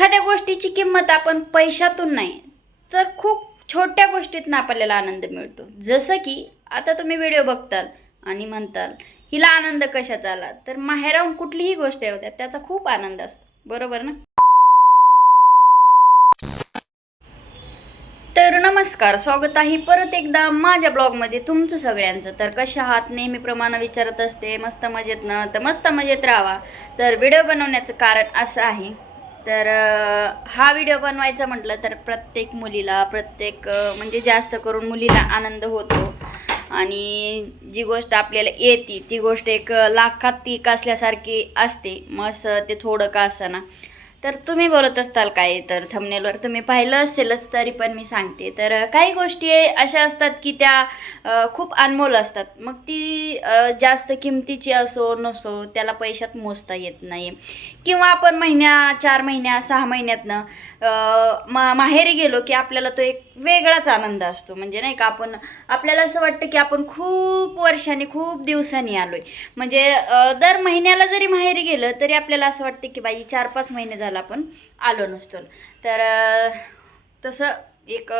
एखाद्या गोष्टीची किंमत आपण पैशातून नाही तर खूप छोट्या गोष्टीतनं आपल्याला आनंद मिळतो. जसं की आता तुम्ही व्हिडिओ बघताल आणि म्हणताल हिला आनंद कशाचा आला? तर माहेराहून कुठलीही गोष्ट येऊ द्या त्याचा खूप आनंद असतो. बरोबर ना? तर नमस्कार स्वागत आहे परत एकदा माझ्या ब्लॉगमध्ये तुमचं सगळ्यांचं. तर कशा आहात? नेहमीप्रमाणे विचारत असते मस्त मजेत न? तर मस्त मजेत राहावा. तर व्हिडिओ बनवण्याचं कारण असं आहे तर हा व्हिडिओ बनवायचा म्हटलं तर प्रत्येक मुलीला प्रत्येक म्हणजे जास्त करून मुलीला आनंद होतो. आणि जी गोष्ट आपल्याला येते ती गोष्ट एक लाखात ती असल्यासारखी असते. मग असं ते थोडं का ना तर तुम्ही बोलत असताल काय तर थंबनेलवर तुम्ही पाहिलं असेलच तरी पण मी सांगते. तर काही गोष्टी अशा असतात की त्या खूप अनमोल असतात. मग ती जास्त किमतीची असो नसो त्याला पैशात मोजता येत नाही. किंवा आपण महिन्या चार महिन्या सहा महिन्यातनं मा माहेरी गेलो की आपल्याला तो एक वेगळाच आनंद असतो. म्हणजे नाही का आपण आपल्याला असं वाटतं की आपण खूप वर्षांनी खूप दिवसांनी आलो आहे म्हणजे दर महिन्याला जरी माहेरी गेलं तरी आपल्याला असं वाटतं की बाई चार पाच महिने झालं. आपण आलो नसतो. तर तसं एक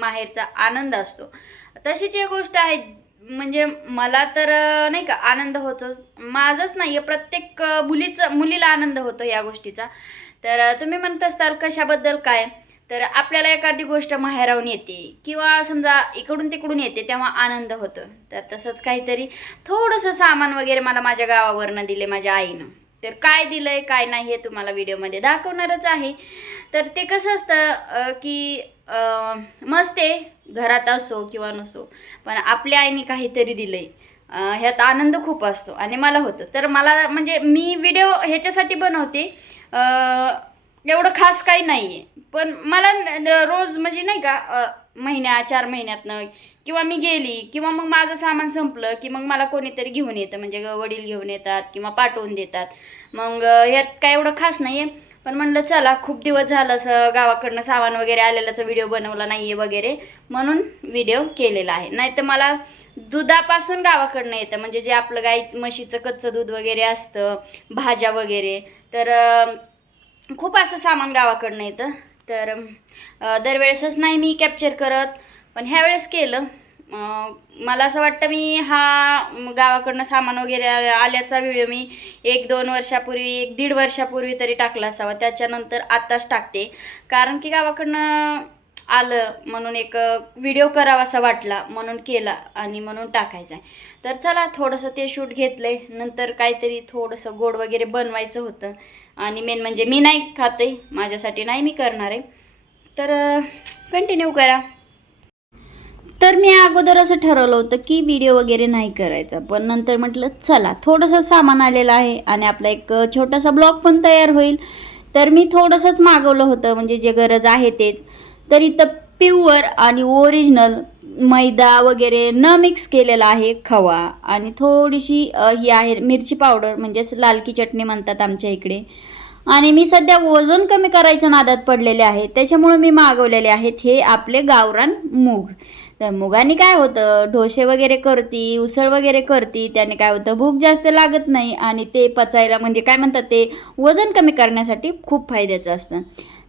माहेरचा आनंद असतो. तशीच एक गोष्ट आहे म्हणजे मला तर नाही का आनंद होतो माझंच नाही आहे प्रत्येक मुलीचं मुलीला आनंद होतो या गोष्टीचा. तर तुम्ही म्हणत असताल कशाबद्दल काय? तर आपल्याला एखादी गोष्ट माहेरावून येते किंवा समजा इकडून तिकडून येते तेव्हा आनंद होतो. तर तसंच काहीतरी थोडंसं सामान वगैरे मला माझ्या गावावरनं दिले माझ्या आईनं. तर काय दिलं आहे काय नाही हे तुम्हाला व्हिडिओमध्ये दाखवणारच आहे. तर ते कसं असतं की मस्त आहे घरात असो किंवा नसो पण आपल्या आईने काहीतरी दिलं आहे ह्यात आनंद खूप असतो आणि मला होतं. तर मला म्हणजे मी व्हिडिओ ह्याच्यासाठी बनवते एवढं खास काही नाही आहे पण मला न- रोज म्हणजे नाही का महिन्या चार महिन्यातनं किंवा मी गेली किंवा मग माझं सामान संपलं की मग मला कोणीतरी घेऊन येतं म्हणजे वडील घेऊन येतात किंवा पाठवून देतात. मग ह्यात काय एवढं खास नाही आहे पण म्हणलं चला खूप दिवस झालं असं गावाकडनं सामान वगैरे आलेलाचा व्हिडिओ बनवला नाही आहे वगैरे म्हणून व्हिडिओ केलेला आहे. नाही तर मला दुधापासून गावाकडनं येतं म्हणजे जे आपलं गाई म्हशीचं कच्चं दूध वगैरे असतं भाज्या वगैरे तर खूप असं सामान गावाकडनं येतं. तर दरवेळेसच नाही मी कॅप्चर करत पण ह्यावेळेस केलं. मला असं वाटतं मी हा गावाकडनं सामान वगैरे आ- आल्याचा व्हिडिओ मी एक दोन वर्षापूर्वी एक दीड वर्षापूर्वी तरी टाकला असावा. त्याच्यानंतर आत्ताच टाकते. कारण की गावाकडनं आलं म्हणून एक व्हिडिओ करावासा वाटला. म्हणून केला आणि म्हणून टाकायचा आहे तर चला थोडंसं ते शूट घेतलं आहे नंतर काहीतरी थोडंसं गोड वगैरे बनवायचं होतं. आणि मेन म्हणजे मी नाही खाते. माझ्यासाठी नाही मी करणार आहे. तर कंटिन्यू करा. तर मी अगोदर असं ठरवलं होतं की व्हिडिओ वगैरे नाही करायचा. पण नंतर म्हटलं चला थोडंसं सामान आलेलं आहे आणि आपला एक छोटासा ब्लॉग पण तयार होईल. तर मी थोडंसंच मागवलं होतं म्हणजे जे गरज आहे तेच. तर इथं प्युअर आणि ओरिजिनल मैदा वगैरे न मिक्स केलेला आहे खवा. आणि थोडीशी ही आहे मिरची पावडर म्हणजेच लालकी चटणी म्हणतात आमच्या इकडे. आणि मी सध्या वजन कमी करायच्या नादात पडलेले आहे. त्याच्यामुळे मी मागवलेले आहेत हे आपले गावरान मूग. तर मुगाने काय होतं ढोसे वगैरे करती उसळ वगैरे करती त्याने काय होतं भूक जास्त लागत नाही आणि ते पचायला म्हणजे काय म्हणतात ते वजन कमी करण्यासाठी खूप फायद्याचं असतं.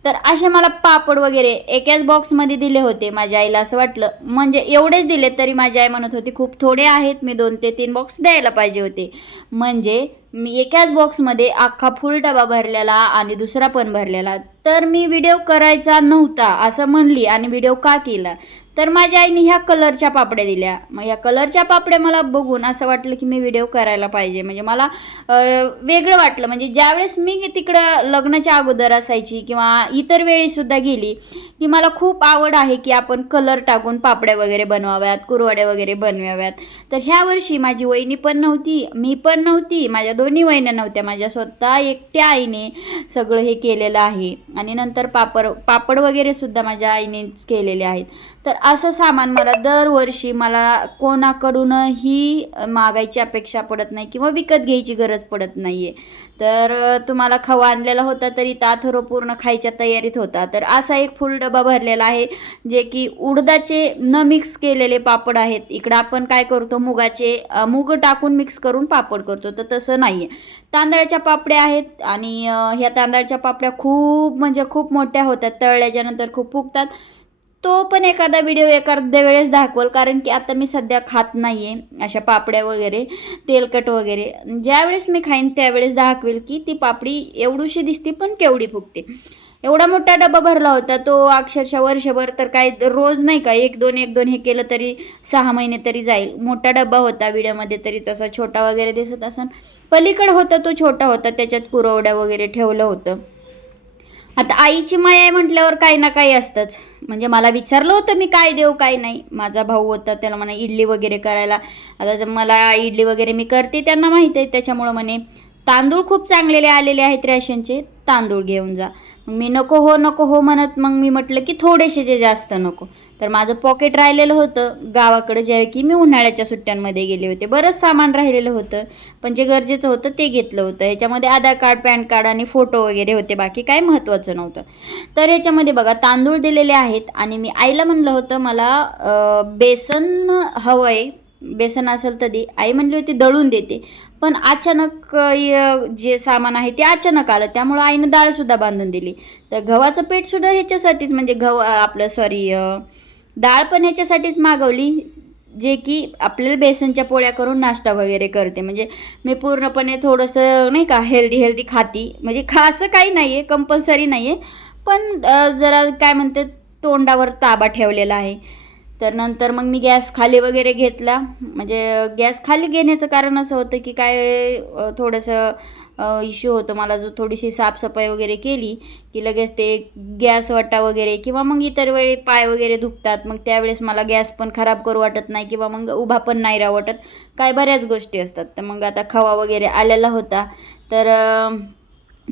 तर असे मला पापड वगैरे एकाच बॉक्समध्ये दिले होते माझ्या आईला असं वाटलं. म्हणजे एवढेच दिले तरी माझी आई म्हणत होती खूप थोडे आहेत मी दोन ते तीन बॉक्स द्यायला पाहिजे होते. म्हणजे मी एकाच बॉक्समध्ये अख्खा फुल डबा भरलेला आणि दुसरा पण भरलेला. तर मी व्हिडिओ करायचा नव्हता असं म्हणली आणि व्हिडिओ का केला? तर माझ्या आईने ह्या कलरच्या पापड्या दिल्या. मग ह्या कलरच्या पापड्या मला बघून असं वाटलं की मी व्हिडिओ करायला पाहिजे. म्हणजे मला वेगळं वाटलं. म्हणजे ज्यावेळेस मी तिकडं लग्नाच्या अगोदर असायची किंवा इतर वेळीसुद्धा गेली की मला खूप आवड आहे की आपण कलर टाकून पापड्या वगैरे बनवाव्यात कुरवड्या वगैरे बनवाव्यात. तर ह्या वर्षी माझी वहिनी पण नव्हती मी पण नव्हती माझ्या दोन्ही वहिन्या नव्हत्या. माझ्या स्वतः एकट्या आईने सगळं हे केलेलं आहे. आणि नंतर पापड पापड वगैरे सुद्धा माझ्या आईनेच केलेले आहेत. तर असं सामान मला दरवर्षी मला कोणाकडूनही मागायची अपेक्षा पडत नाही किंवा विकत घ्यायची गरज पडत नाही आहे तर तुम्हाला खवा आणलेला होता तरी ताथरो पूर्ण खायच्या तयारीत होता. तर असा एक फुल डबा भरलेला आहे जे की उडदाचे न मिक्स केलेले पापड आहेत. इकडं आपण काय करतो मुगाचे मुग मूग टाकून मिक्स करून पापड करतो. तर तसं नाही आहे तांदळाच्या पापड्या आहेत आणि ह्या तांदळाच्या पापड्या खूप म्हणजे खूप मोठ्या होतात. तळल्याच्यानंतर खूप फुगतात. तो पण एखादा व्हिडिओ एखाद्या वेळेस दाखवल कारण की आता मी सध्या खात नाही आहे अशा पापड्या वगैरे तेलकट वगैरे. ज्यावेळेस मी खाईन त्यावेळेस दाखवेल की ती पापडी एवढीशी दिसते पण केवढी फुगते. एवढा मोठा डबा भरला होता तो अक्षरशः वर्षभर तर काय रोज नाही का एक दोन एक दोन हे केलं तरी सहा महिने तरी जाईल. मोठा डबा होता व्हिडिओमध्ये तरी तसा छोटा वगैरे दिसत असन. पलीकडे होता तो छोटा होता त्याच्यात पुरवड्या वगैरे ठेवलं होतं. आता आईची माया आहे म्हटल्यावर काही ना काही असतंच. म्हणजे मला विचारलं होतं मी काय देऊ काय नाही. माझा भाऊ होता त्याला म्हणे इडली वगैरे करायला. आता तर मला इडली वगैरे मी करते त्यांना माहीत आहे. त्याच्यामुळं म्हणे तांदूळ खूप चांगलेले आलेले आहेत रॅशनचे. तांदूळ घेऊन जा. मग मी नको हो नको हो म्हणत मग मी म्हटलं की थोडेसे जे जास्त नको. तर माझं पॉकेट राहिलेलं होतं. गावाकडे जे की मी उन्हाळ्याच्या सुट्ट्यांमध्ये गेले होते. बरंच सामान राहिलेलं होतं. पण जे गरजेचं होतं ते घेतलं होतं. ह्याच्यामध्ये आधार कार्ड पॅन कार्ड आणि फोटो वगैरे होते. बाकी काय महत्त्वाचं नव्हतं. तर ह्याच्यामध्ये बघा तांदूळ दिलेले आहेत आणि मी आईला म्हणलं होतं मला बेसन हवं आहे बेसन असेल तर दे. आई म्हणली होती दळून देते. पण अचानक जे सामान आहे ते अचानक आलं. त्यामुळं आईनं डाळसुद्धा बांधून दिली. तर गव्हाचं पीठसुद्धा ह्याच्यासाठीच म्हणजे गव आपलं सॉरी डाळ पण ह्याच्यासाठीच मागवली जे की आपल्याला बेसनच्या पोळ्या करून नाश्ता वगैरे करते. म्हणजे मी पूर्णपणे थोडंसं नाही का हेल्दी हेल्दी खाती. म्हणजे खा असं काही नाही आहे कंपल्सरी नाही आहे पण जरा काय म्हणते तोंडावर ताबा ठेवलेला आहे. तर नंतर मग मी गॅस खाली वगैरे घेतला. म्हणजे गॅस खाली घेण्याचं कारण असं होतं की काय थोडंसं इश्यू होतं. मला जो थोडीशी साफसफाई वगैरे केली की लगेच ते गॅस वाटा वगैरे किंवा मग इतर वेळी पाय वगैरे दुखतात मग त्यावेळेस मला गॅस पण खराब करू वाटत नाही किंवा मग उभा पण नाही राहू वाटत. काय बऱ्याच गोष्टी असतात. तर मग आता खवा वगैरे आलेला होता. तर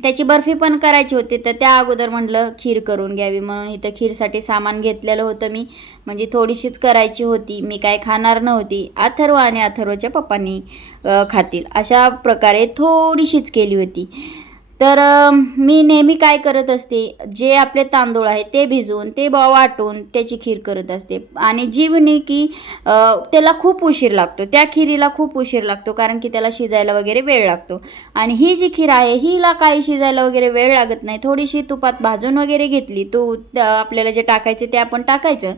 त्याची बर्फी पण करायची होती तर त्या अगोदर म्हटलं खीर करून घ्यावी. म्हणून इथं खीरसाठी सामान घेतलेलं होतं मी. म्हणजे थोडीशीच करायची होती. मी काय खाणार नव्हती. अथर्व आणि अथर्वच्या पप्पांनी खातील. अशा प्रकारे थोडीशीच केली होती. तर मी नेहमी काय करत असते जे आपले तांदूळ आहे ते भिजवून ते बा वाटून त्याची खीर करत असते. आणि जीवनी की त्याला खूप उशीर लागतो. त्या खिरीला खूप उशीर लागतो कारण की त्याला शिजायला वगैरे वेळ लागतो. आणि ही जी खीर आहे हिला काही शिजायला वगैरे वेळ लागत नाही. थोडीशी तुपात भाजून वगैरे घेतली तू आपल्याला जे टाकायचे ते आपण टाकायचं.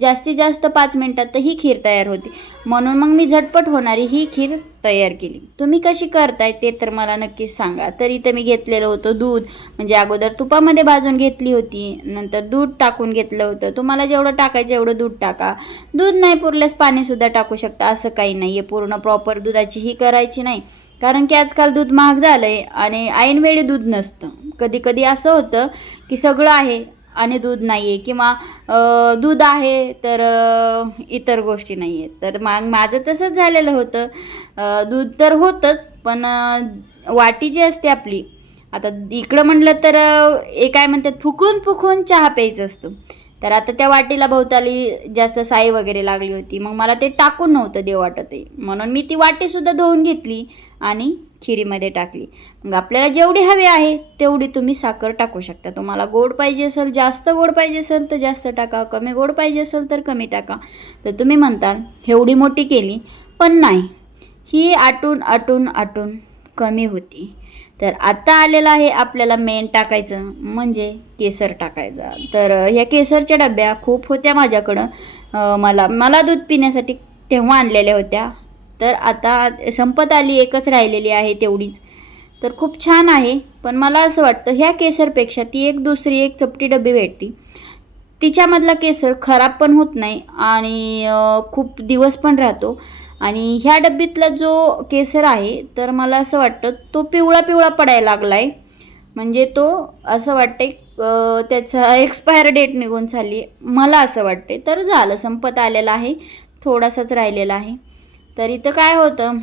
जास्तीत जास्त पाच मिनटात तर ही खीर तयार होती. म्हणून मग मी झटपट होणारी ही खीर तयार केली. तुम्ही कशी करताय ते तर मला नक्कीच सांगा. तर इथं मी घेतलेलं होतं दूध. म्हणजे अगोदर तुपामध्ये भाजून घेतली होती. नंतर दूध टाकून घेतलं होतं. तुम्हाला जेवढं टाकायचं एवढं दूध टाका. दूध नाही पुरल्यास पाणीसुद्धा टाकू शकता. असं काही नाही आहे पूर्ण प्रॉपर दुधाची ही करायची नाही. कारण की आजकाल दूध महाग झालं आहे आणि ऐनवेळी दूध नसतं. कधी कधी असं होतं की सगळं आहे. आणि दूध नाही आहे किंवा दूध आहे तर इतर गोष्टी नाही आहेत तर मा माझं तसंच झालेलं होतं. दूध तर होतंच पण वाटी जी असते आपली आता इकडं म्हटलं तर एक हे काय म्हणतात फुकून फुकून चहा प्यायचं असतो. तर आता त्या वाटीला भोवताली जास्त साई वगैरे लागली होती. मग मला ते टाकून नव्हतं देव वाटत आहे म्हणून मी ती वाटीसुद्धा धुवून घेतली आणि खिरीमध्ये टाकली. मग आपल्याला जेवढी हवी आहे तेवढी तुम्ही साखर टाकू शकता. तुम्हाला गोड पाहिजे असेल जास्त गोड पाहिजे असेल तर जास्त टाका. कमी गोड पाहिजे असेल तर कमी टाका. तर तुम्ही म्हणताल एवढी मोठी केली. पण नाही. ही आटून आटून आटून कमी होती. तर आता आलेलं आहे आपल्याला मेन टाकायचं म्हणजे केसर टाकायचा. तर ह्या केसरच्या डब्या खूप होत्या माझ्याकडं. मला मला दूध पिण्यासाठी तेव्हा आणलेल्या होत्या. तर आता संपत आली एकच राहिलेली आहे तेवढीच. तर खूप छान आहे पण मला असं वाटतं ह्या केसरपेक्षा ती एक दुसरी एक चपटी डबी भेटली तिच्यामधला केसर खराब पण होत नाही आणि खूप दिवस पण राहतो. आणि ह्या डब्बीतला जो केसर आहे तर मला असं वाटतं तो पिवळा पिवळा पडायला लागला आहे म्हणजे तो असं वाटते त्याचा एक्सपायर डेट निघून झाली आहे. मला असं वाटते तर झालं संपत आलेलं आहे थोडासाच राहिलेला आहे. तर इथं काय होतं?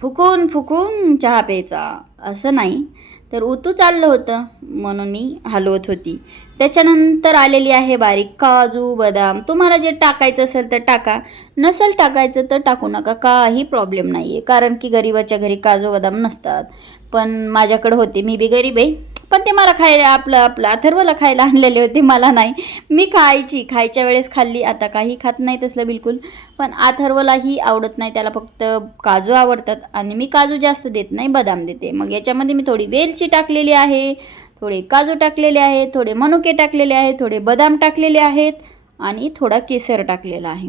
फुकून फुकून चहा प्यायचा. असं नाही. तर उतू चाललं होतं. म्हणून मी हलवत होती. त्याच्यानंतर आलेली आहे बारीक काजू बदाम. तुम्हाला जे टाकायचं असेल तर टाका. नसेल टाकायचं तर टाकू नका. काही प्रॉब्लेम नाही आहे कारण की गरिबाच्या घरी काजू बदाम नसतात. पण माझ्याकडे होते. मी बी गरीब आहे. पण ते मला खायला आपलं आपलं अथर्वला खायला आणलेले होते मला नाही. मी खायची खायच्या वेळेस खाल्ली आता काही खात नाही तसलं बिलकुल. पण अथर्वलाही आवडत नाही त्याला फक्त काजू आवडतात. आणि मी काजू जास्त देत नाही बदाम देते. मग याच्यामध्ये मी थोडी वेलची टाकलेली आहे थोडे काजू टाकलेले आहेत थोडे मनुके टाकलेले आहे थोडे बदाम टाकलेले आहेत आणि थोडा केसर टाकलेला आहे.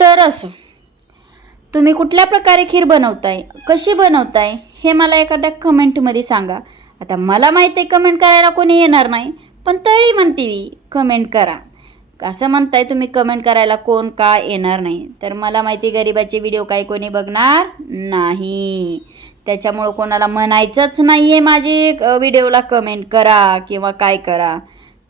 तर असं. तुम्ही कुठल्या प्रकारे खीर बनवताय कशी बनवताय हे मला एखाद्या कमेंटमध्ये सांगा. आता मला माहिती आहे कमेंट करायला कोणी येणार नाही पण तरी म्हणते मी कमेंट करा. असं म्हणताय तुम्ही कमेंट करायला कोण का येणार नाही? तर मला माहिती गरिबाचे व्हिडिओ काही कोणी बघणार नाही. त्याच्यामुळं कोणाला म्हणायचंच नाही आहे माझे व्हिडिओला कमेंट करा किंवा काय करा.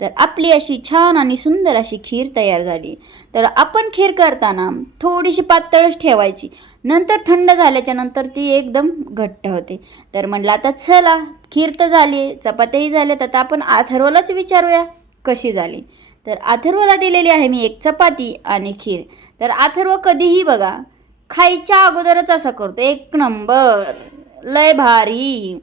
तर आपली अशी छान आणि सुंदर अशी खीर तयार झाली. तर आपण खीर करताना थोडीशी पातळच ठेवायची. नंतर थंड झाल्याच्यानंतर ती एकदम घट्ट होते. तर म्हटलं आता चला खीर तर झाली चपात्याही झाल्यात आता आपण अथर्वलाच विचारूया कशी झाली? तर अथर्वला दिलेली आहे मी एक चपाती आणि खीर. तर अथर्व कधीही बघा खायच्या अगोदरच असं करतो. एक नंबर लय भारी.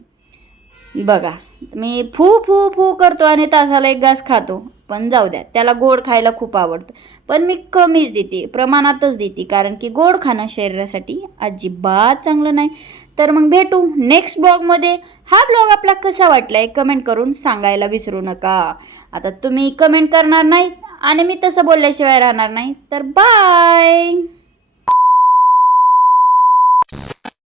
बघा मी फू फू फू करतो आणि तासाला एक घास खातो. पण जाऊ द्या त्याला गोड खायला खूप आवडतं. पण मी कमीच देते प्रमाणातच देते कारण की गोड खाणं शरीरासाठी अजिबात चांगलं नाही. तर मग भेटू नेक्स्ट ब्लॉगमध्ये हा ब्लॉग आपला कसा वाटला आहे कमेंट करून सांगायला विसरू नका. आता तुम्ही कमेंट करणार नाही आणि मी तसं बोलल्याशिवाय राहणार नाही. तर बाय